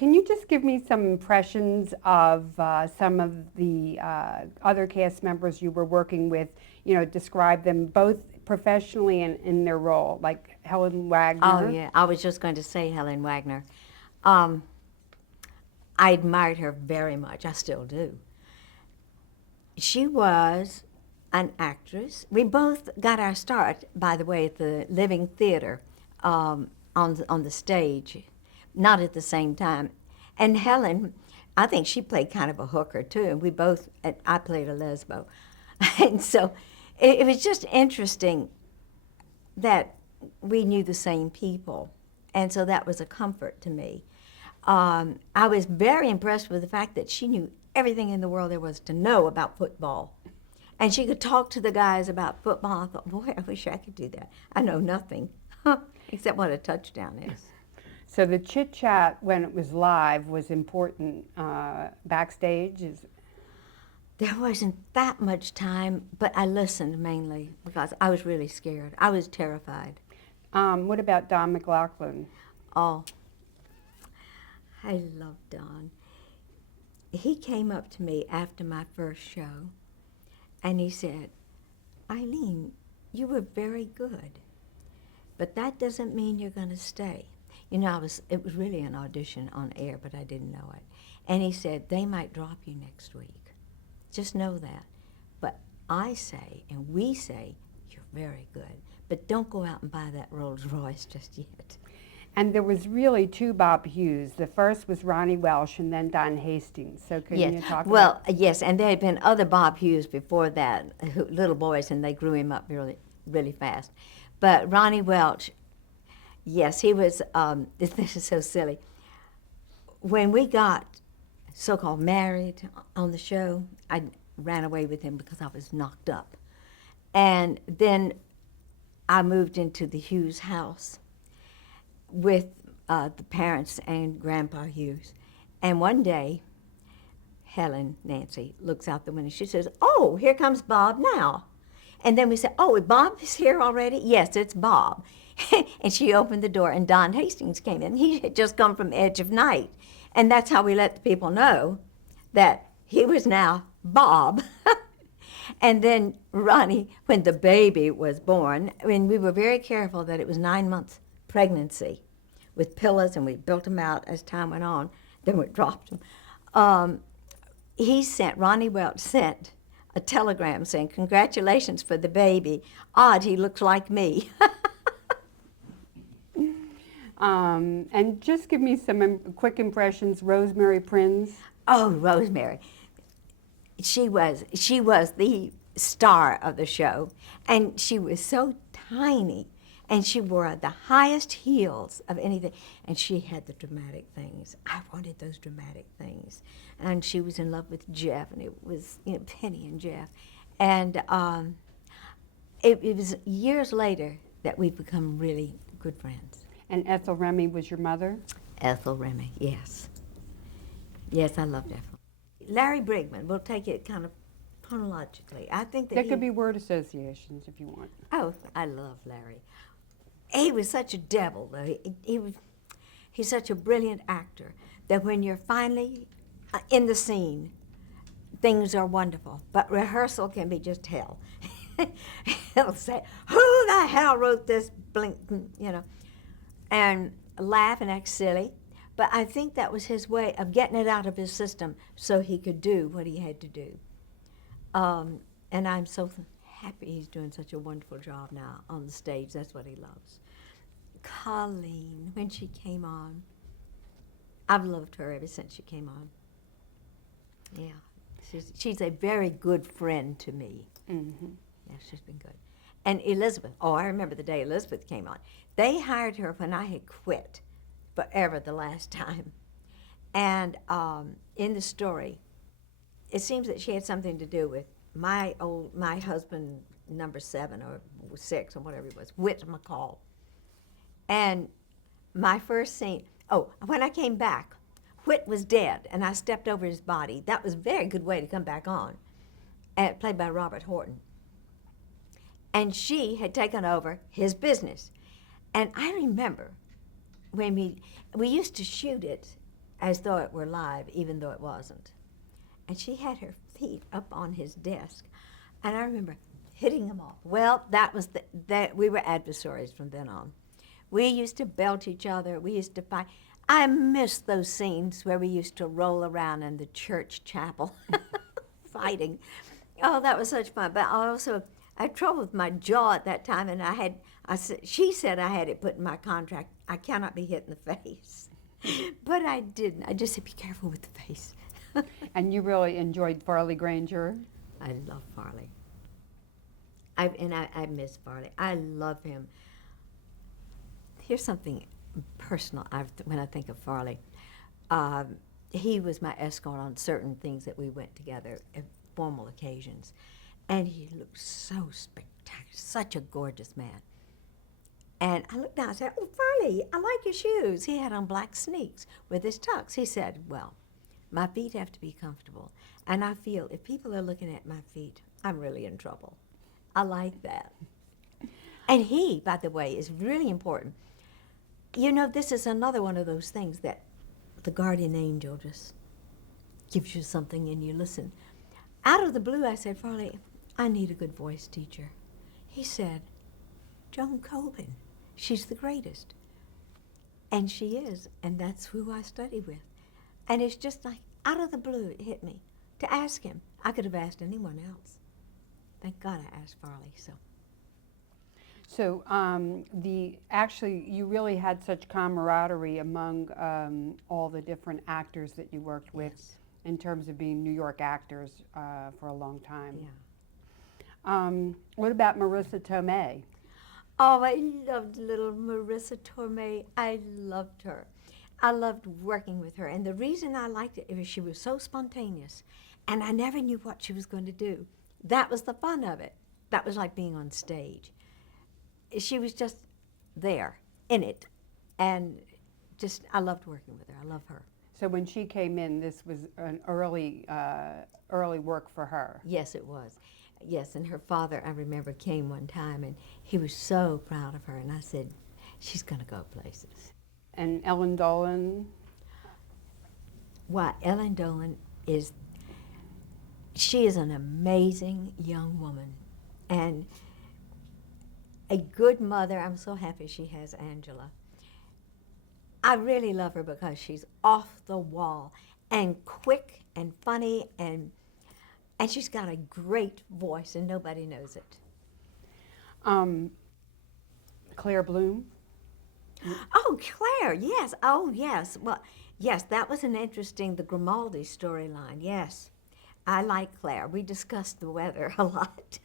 Can you just give me some impressions of some of the other cast members you were working with? You know, describe them both professionally and in their role, like Helen Oh, Wagner. yeah. I was just going to say Helen Wagner. Um, I admired her very much. I still do. She was an actress. We both got our start, by the way, at the Living Theater on the stage, not at the same time. And Helen, I think she played kind of a hooker too, and we both, I played a lesbo. And so it was just interesting that we knew the same people. And so that was a comfort to me. I was very impressed with the fact that she knew everything in the world there was to know about football. And she could talk to the guys about football. I thought, boy, I wish I could do that. I know nothing, except what a touchdown is. So the chit chat when it was live was important backstage. There wasn't that much time, but I listened mainly because I was really scared. I was terrified. What about Don McLaughlin? Oh, I love Don. He came up to me after my first show, and he said, Eileen, you were very good, but that doesn't mean you're going to stay. You know, it was really an audition on air, but I didn't know it. And he said, they might drop you next week. Just know that. But I say, and we say, you're very good, but don't go out and buy that Rolls Royce just yet. And there was really two Bob Hughes. The first was Ronnie Welsh and then Don Hastings. So can you talk about? Yes, and there had been other Bob Hughes before that, little boys, and they grew him up really, really fast. But Ronnie Welch, yes, he was, this is so silly. When we got so-called married on the show, I ran away with him because I was knocked up. And then I moved into the Hughes house with the parents and Grandpa Hughes. And one day, Helen, Nancy, looks out the window. She says, oh, here comes Bob now. And then we said, oh, Bob is here already? Yes, it's Bob. And she opened the door, and Don Hastings came in. He had just come from Edge of Night. And that's how we let the people know that he was now Bob. And then Ronnie, when the baby was born, I mean, we were very careful that it was 9 months pregnancy with pillows, and we built them out as time went on. Then we dropped them. Ronnie Welch sent a telegram saying, congratulations for the baby. Odd, he looks like me. And just give me some quick impressions. Rosemary Prinz. Oh, Rosemary. She was the star of the show, and she was so tiny, and she wore the highest heels of anything, and she had the dramatic things. I wanted those dramatic things, and she was in love with Jeff, and it was Penny and Jeff, and it was years later that we've become really good friends. And Ethel Remy was your mother? Ethel Remy, yes. Yes, I loved Ethel. Larry Brigman, we'll take it kind of chronologically. I think that there could be word associations if you want. Oh, I love Larry. He was such a devil, though. He's such a brilliant actor that when you're finally in the scene, things are wonderful. But rehearsal can be just hell. He'll say, who the hell wrote this blink, and laugh and act silly. But I think that was his way of getting it out of his system so he could do what he had to do. And I'm so happy he's doing such a wonderful job now on the stage. That's what he loves. Colleen, when she came on, I've loved her ever since she came on. Yeah, she's a very good friend to me. Mm-hmm. Yeah, she's been good. And Elizabeth, oh, I remember the day Elizabeth came on. They hired her when I had quit forever the last time. And in the story, it seems that she had something to do with my husband, number 7 or 6 or whatever it was, Whit McCall. And my first scene, when I came back, Whit was dead, and I stepped over his body. That was a very good way to come back on, played by Robert Horton. And she had taken over his business. And I remember when we used to shoot it as though it were live, even though it wasn't. And she had her feet up on his desk. And I remember hitting them off. Well, that we were adversaries from then on. We used to belt each other. We used to fight. I miss those scenes where we used to roll around in the church chapel fighting. Oh, that was such fun. But I had trouble with my jaw at that time, and she said I had it put in my contract, I cannot be hit in the face. But I didn't. I just said, be careful with the face. And you really enjoyed Farley Granger? I love Farley. I miss Farley. I love him. Here's something personal when I think of Farley. He was my escort on certain things that we went together at formal occasions. And he looked so spectacular, such a gorgeous man. And I looked down and said, oh, Farley, I like your shoes. He had on black sneaks with his tux. He said, well, my feet have to be comfortable. And I feel if people are looking at my feet, I'm really in trouble. I like that. And he, by the way, is really important. You know, this is another one of those things that the guardian angel just gives you something and you listen. Out of the blue, I said, Farley, I need a good voice teacher. He said, Joan Coben, she's the greatest. And she is, and that's who I study with. And it's just like, out of the blue, it hit me to ask him. I could have asked anyone else. Thank God I asked Farley, so. So actually, you really had such camaraderie among all the different actors that you worked with, Yes. in terms of being New York actors for a long time. Yeah. What about Marissa Tomei? Oh, I loved little Marissa Tomei. I loved her. I loved working with her. And the reason I liked it was she was so spontaneous. And I never knew what she was going to do. That was the fun of it. That was like being on stage. She was just there, in it. And just, I loved working with her. I love her. So when she came in, this was an early work for her. Yes, it was. Yes, and her father, I remember, came one time, and he was so proud of her. And I said, she's going to go places. And Ellen Dolan? Why, Ellen Dolan she is an amazing young woman. And a good mother. I'm so happy she has Angela. I really love her because she's off the wall and quick and funny, and she's got a great voice, and nobody knows it. Claire Bloom? Oh, Claire, yes. Oh, yes. Well, yes, that was an interesting, the Grimaldi storyline, yes. I like Claire. We discussed the weather a lot.